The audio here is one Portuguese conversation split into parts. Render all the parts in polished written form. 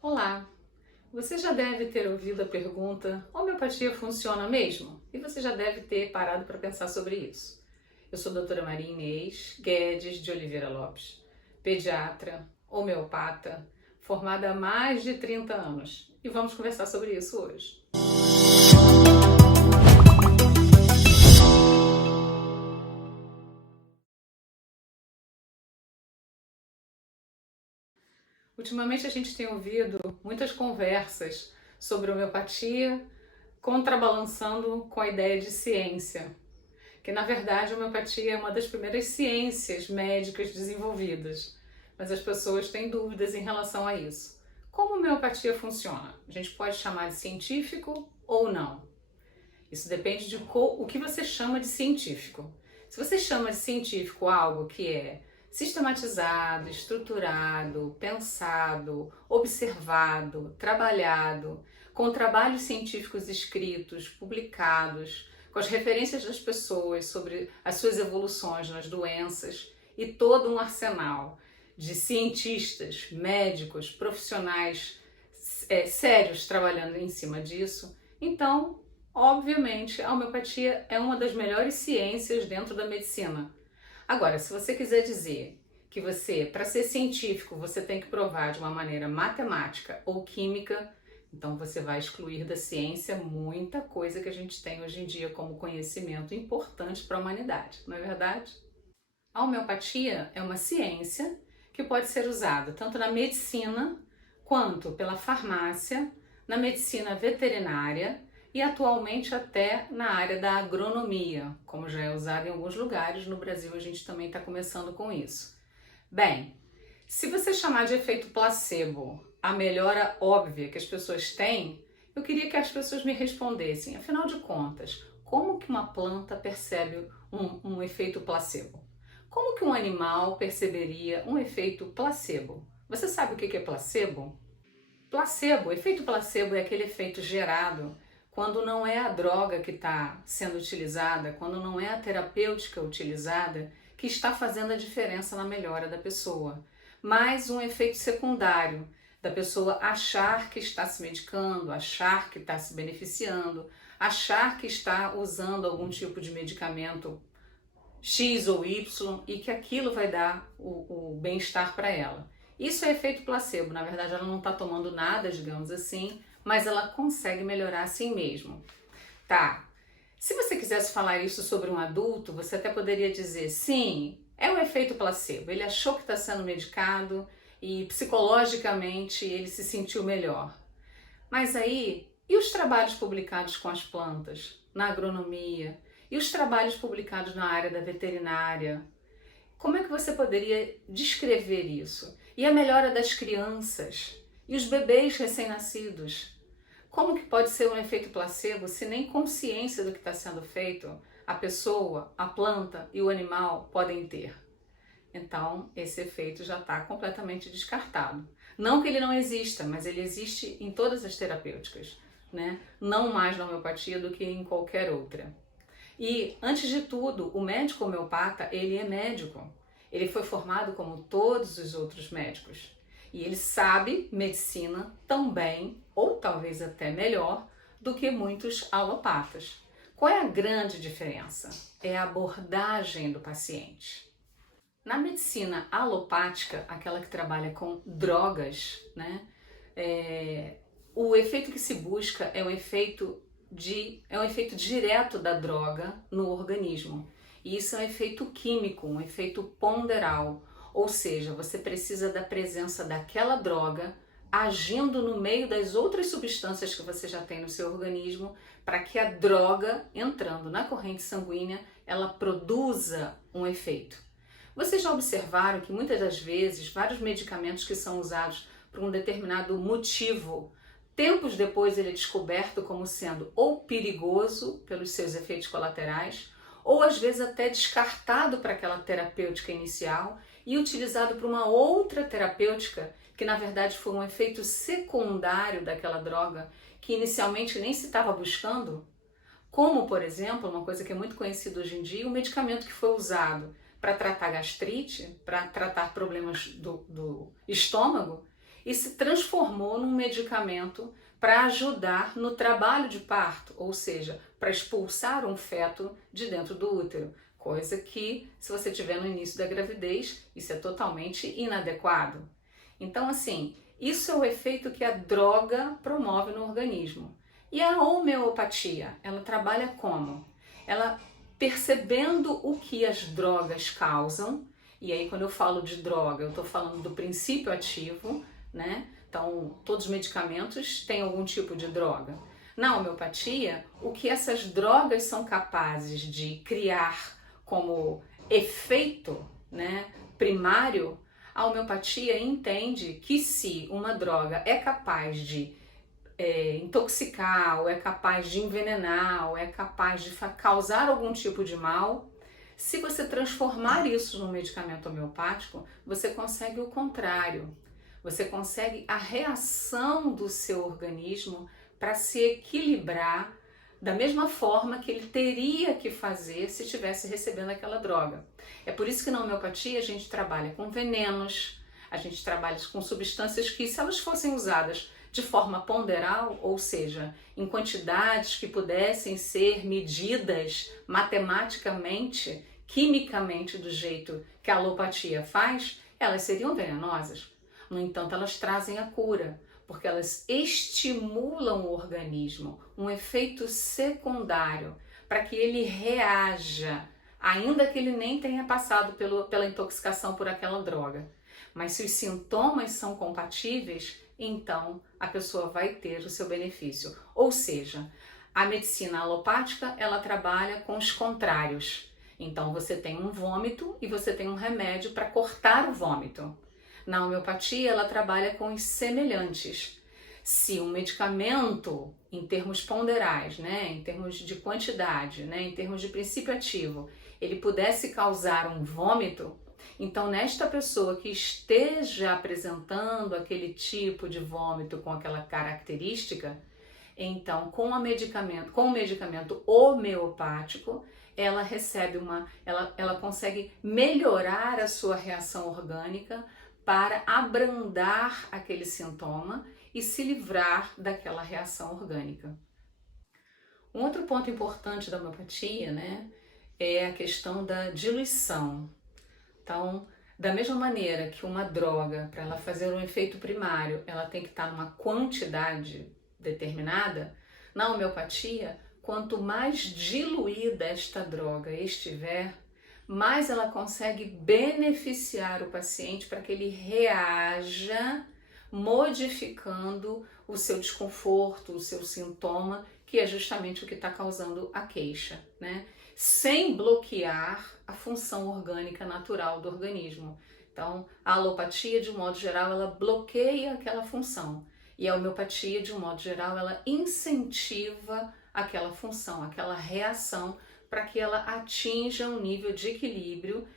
Olá! Você já deve ter ouvido a pergunta: homeopatia funciona mesmo? E você já deve ter parado para pensar sobre isso. Eu sou a doutora Maria Inês Guedes de Oliveira Lopes, pediatra, homeopata, formada há mais de 30 anos. E vamos conversar sobre isso hoje. Ultimamente a gente tem ouvido muitas conversas sobre homeopatia, contrabalançando com a ideia de ciência, que na verdade a homeopatia é uma das primeiras ciências médicas desenvolvidas, mas as pessoas têm dúvidas em relação a isso. Como a homeopatia funciona? A gente pode chamar de científico ou não? Isso depende de o que você chama de científico. Se você chama de científico algo que é sistematizado, estruturado, pensado, observado, trabalhado, com trabalhos científicos escritos, publicados, com as referências das pessoas sobre as suas evoluções nas doenças e todo um arsenal de cientistas, médicos, profissionais sérios trabalhando em cima disso, então, obviamente, a homeopatia é uma das melhores ciências dentro da medicina. Agora, se você quiser dizer que você, para ser científico, você tem que provar de uma maneira matemática ou química, então você vai excluir da ciência muita coisa que a gente tem hoje em dia como conhecimento importante para a humanidade, não é verdade? A homeopatia é uma ciência que pode ser usada tanto na medicina quanto pela farmácia, na medicina veterinária e atualmente até na área da agronomia, como já é usada em alguns lugares. No Brasil a gente também está começando com isso. Bem, se você chamar de efeito placebo a melhora óbvia que as pessoas têm, eu queria que as pessoas me respondessem, afinal de contas, como que uma planta percebe um efeito placebo? Como que um animal perceberia um efeito placebo? Você sabe o que é placebo? Placebo, efeito placebo é aquele efeito gerado quando não é a droga que está sendo utilizada, quando não é a terapêutica utilizada que está fazendo a diferença na melhora da pessoa, mas um efeito secundário da pessoa achar que está se medicando, achar que está se beneficiando, achar que está usando algum tipo de medicamento X ou Y e que aquilo vai dar o bem-estar para ela. Isso é efeito placebo, na verdade ela não está tomando nada, digamos assim, mas ela consegue melhorar assim mesmo. Tá, se você quisesse falar isso sobre um adulto, você até poderia dizer, sim, é um efeito placebo, ele achou que está sendo medicado e psicologicamente ele se sentiu melhor. Mas aí, e os trabalhos publicados com as plantas, na agronomia? E os trabalhos publicados na área da veterinária? Como é que você poderia descrever isso? E a melhora das crianças? E os bebês recém-nascidos? Como que pode ser um efeito placebo se nem consciência do que está sendo feito a pessoa, a planta e o animal podem ter? Então, esse efeito já está completamente descartado. Não que ele não exista, mas ele existe em todas as terapêuticas, né? Não mais na homeopatia do que em qualquer outra. E, antes de tudo, o médico homeopata, ele é médico. Ele foi formado como todos os outros médicos. E ele sabe medicina tão bem, ou talvez até melhor, do que muitos alopatas. Qual é a grande diferença? É a abordagem do paciente. Na medicina alopática, aquela que trabalha com drogas, né, o efeito que se busca é um efeito direto da droga no organismo. E isso é um efeito químico, um efeito ponderal. Ou seja, você precisa da presença daquela droga agindo no meio das outras substâncias que você já tem no seu organismo, para que a droga, entrando na corrente sanguínea, ela produza um efeito. Vocês já observaram que muitas das vezes vários medicamentos que são usados por um determinado motivo, tempos depois ele é descoberto como sendo ou perigoso pelos seus efeitos colaterais, ou às vezes até descartado para aquela terapêutica inicial e utilizado para uma outra terapêutica que na verdade foi um efeito secundário daquela droga que inicialmente nem se estava buscando? Como, por exemplo, uma coisa que é muito conhecida hoje em dia, o medicamento que foi usado para tratar gastrite, para tratar problemas do estômago, e se transformou num medicamento para ajudar no trabalho de parto, ou seja, para expulsar um feto de dentro do útero, coisa que, se você tiver no início da gravidez, isso é totalmente inadequado. Então, assim, isso é o efeito que a droga promove no organismo. E a homeopatia, ela trabalha como? Ela percebendo o que as drogas causam, e aí quando eu falo de droga, eu estou falando do princípio ativo, né? Então, todos os medicamentos têm algum tipo de droga. Na homeopatia, o que essas drogas são capazes de criar como efeito, né, primário, a homeopatia entende que se uma droga é capaz de intoxicar, ou é capaz de envenenar, ou é capaz de causar algum tipo de mal, se você transformar isso num medicamento homeopático, você consegue o contrário. Você consegue a reação do seu organismo para se equilibrar da mesma forma que ele teria que fazer se estivesse recebendo aquela droga. É por isso que na homeopatia a gente trabalha com venenos, a gente trabalha com substâncias que, se elas fossem usadas de forma ponderal, ou seja, em quantidades que pudessem ser medidas matematicamente, quimicamente do jeito que a alopatia faz, elas seriam venenosas. No entanto, elas trazem a cura, porque elas estimulam o organismo, um efeito secundário, para que ele reaja, ainda que ele nem tenha passado pela intoxicação por aquela droga. Mas se os sintomas são compatíveis, então a pessoa vai ter o seu benefício. Ou seja, a medicina alopática, ela trabalha com os contrários. Então você tem um vômito e você tem um remédio para cortar o vômito. Na homeopatia, ela trabalha com os semelhantes. Se um medicamento, em termos ponderais, né, em termos de quantidade, né, em termos de princípio ativo, ele pudesse causar um vômito, então nesta pessoa que esteja apresentando aquele tipo de vômito com aquela característica, então com o medicamento homeopático, ela recebe ela consegue melhorar a sua reação orgânica para abrandar aquele sintoma e se livrar daquela reação orgânica. Um outro ponto importante da homeopatia, né, é a questão da diluição. Então, da mesma maneira que uma droga, para ela fazer um efeito primário, ela tem que estar numa quantidade determinada, na homeopatia, quanto mais diluída esta droga estiver, mais ela consegue beneficiar o paciente para que ele reaja modificando o seu desconforto, o seu sintoma, que é justamente o que está causando a queixa, né? Sem bloquear a função orgânica natural do organismo. Então, a alopatia, de um modo geral, ela bloqueia aquela função. E a homeopatia, de um modo geral, ela incentiva aquela função, aquela reação, para que ela atinja um nível de equilíbrio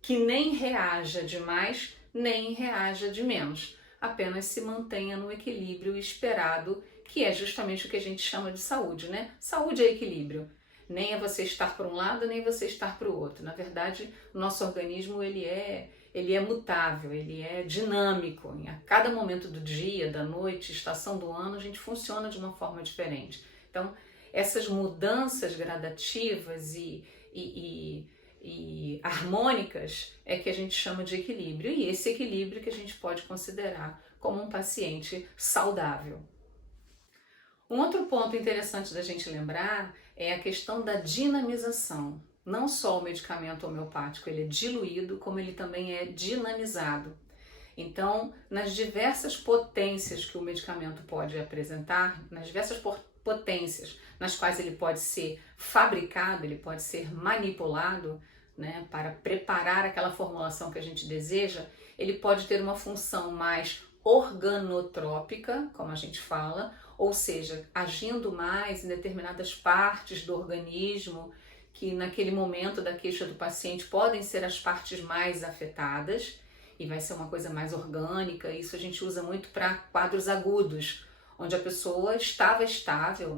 que nem reaja de mais, nem reaja de menos. Apenas se mantenha no equilíbrio esperado, que é justamente o que a gente chama de saúde, né? Saúde é equilíbrio. Nem é você estar para um lado, nem você estar para o outro. Na verdade, o nosso organismo ele é mutável, ele é dinâmico. A cada momento do dia, da noite, estação do ano, a gente funciona de uma forma diferente. Então, essas mudanças gradativas e harmônicas é que a gente chama de equilíbrio. E esse equilíbrio que a gente pode considerar como um paciente saudável. Um outro ponto interessante da gente lembrar é a questão da dinamização. Não só o medicamento homeopático ele é diluído, como ele também é dinamizado. Então, nas diversas potências que o medicamento pode apresentar, nas diversas potências nas quais ele pode ser fabricado, ele pode ser manipulado, né, para preparar aquela formulação que a gente deseja, ele pode ter uma função mais organotrópica, como a gente fala, ou seja, agindo mais em determinadas partes do organismo, que naquele momento da queixa do paciente podem ser as partes mais afetadas, e vai ser uma coisa mais orgânica. Isso a gente usa muito para quadros agudos, onde a pessoa estava estável,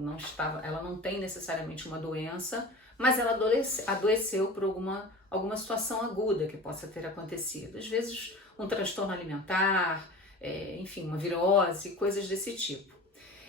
ela não tem necessariamente uma doença, mas ela adoeceu por alguma situação aguda que possa ter acontecido. Às vezes um transtorno alimentar, enfim, uma virose, coisas desse tipo.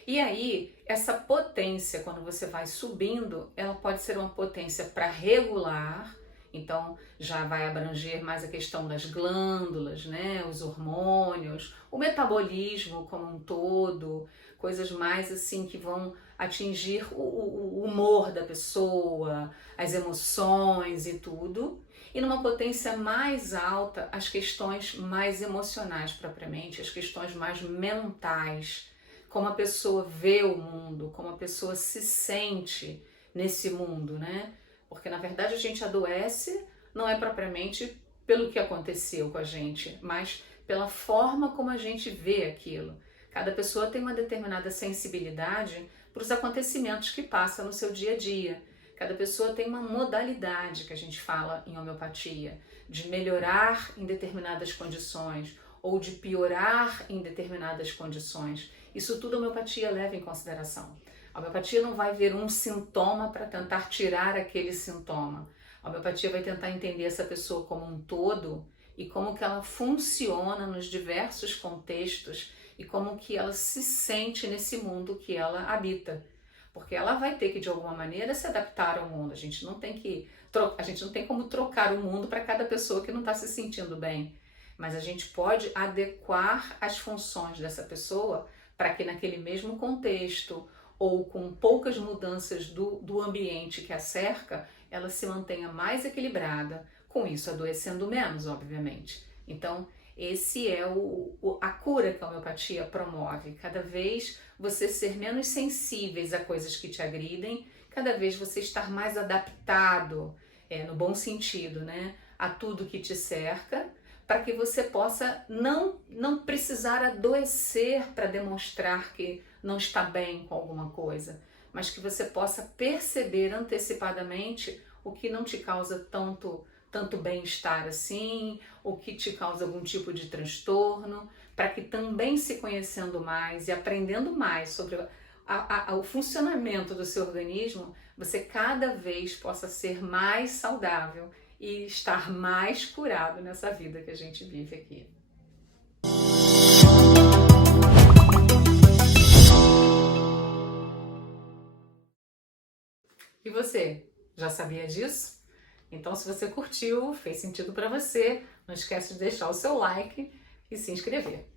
E aí, essa potência, quando você vai subindo, ela pode ser uma potência para regular, então já vai abranger mais a questão das glândulas, né, os hormônios, o metabolismo como um todo, coisas mais assim que vão atingir o humor da pessoa, as emoções e tudo. E numa potência mais alta, as questões mais emocionais propriamente, as questões mais mentais, como a pessoa vê o mundo, como a pessoa se sente nesse mundo, né? Porque na verdade a gente adoece não é propriamente pelo que aconteceu com a gente, mas pela forma como a gente vê aquilo. Cada pessoa tem uma determinada sensibilidade para os acontecimentos que passa no seu dia a dia. Cada pessoa tem uma modalidade que a gente fala em homeopatia, de melhorar em determinadas condições ou de piorar em determinadas condições. Isso tudo a homeopatia leva em consideração. A homeopatia não vai ver um sintoma para tentar tirar aquele sintoma. A homeopatia vai tentar entender essa pessoa como um todo e como que ela funciona nos diversos contextos e como que ela se sente nesse mundo que ela habita. Porque ela vai ter que, de alguma maneira, se adaptar ao mundo. A gente não tem como trocar o mundo para cada pessoa que não está se sentindo bem. Mas a gente pode adequar as funções dessa pessoa para que naquele mesmo contexto ou com poucas mudanças do ambiente que a cerca, ela se mantenha mais equilibrada, com isso adoecendo menos, obviamente. Então, esse é a cura que a homeopatia promove. Cada vez você ser menos sensíveis a coisas que te agridem, cada vez você estar mais adaptado, no bom sentido, né, a tudo que te cerca, para que você possa não precisar adoecer para demonstrar que não está bem com alguma coisa, mas que você possa perceber antecipadamente o que não te causa tanto bem-estar assim, o que te causa algum tipo de transtorno, para que também se conhecendo mais e aprendendo mais sobre o funcionamento do seu organismo, você cada vez possa ser mais saudável e estar mais curado nessa vida que a gente vive aqui. E você, já sabia disso? Então, se você curtiu, fez sentido para você, não esquece de deixar o seu like e se inscrever.